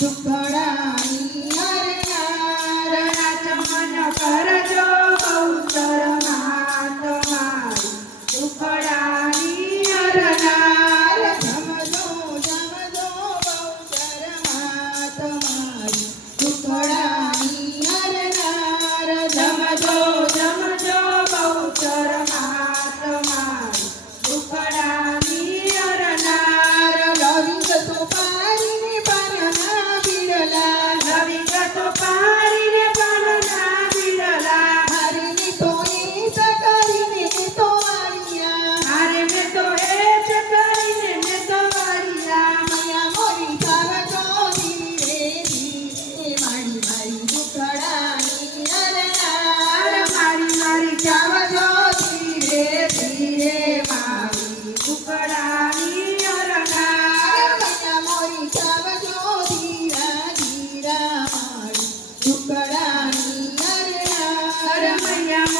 to burn.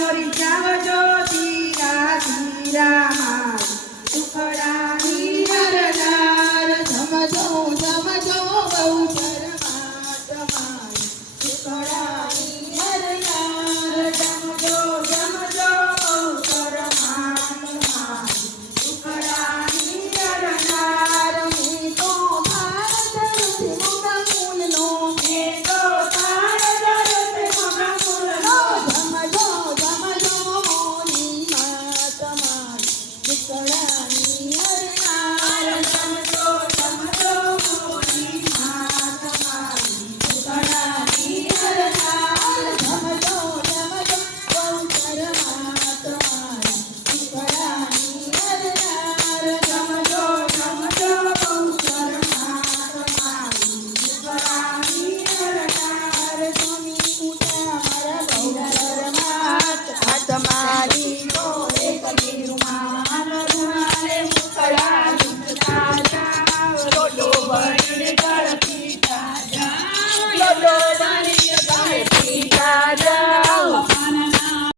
Lord, in Java,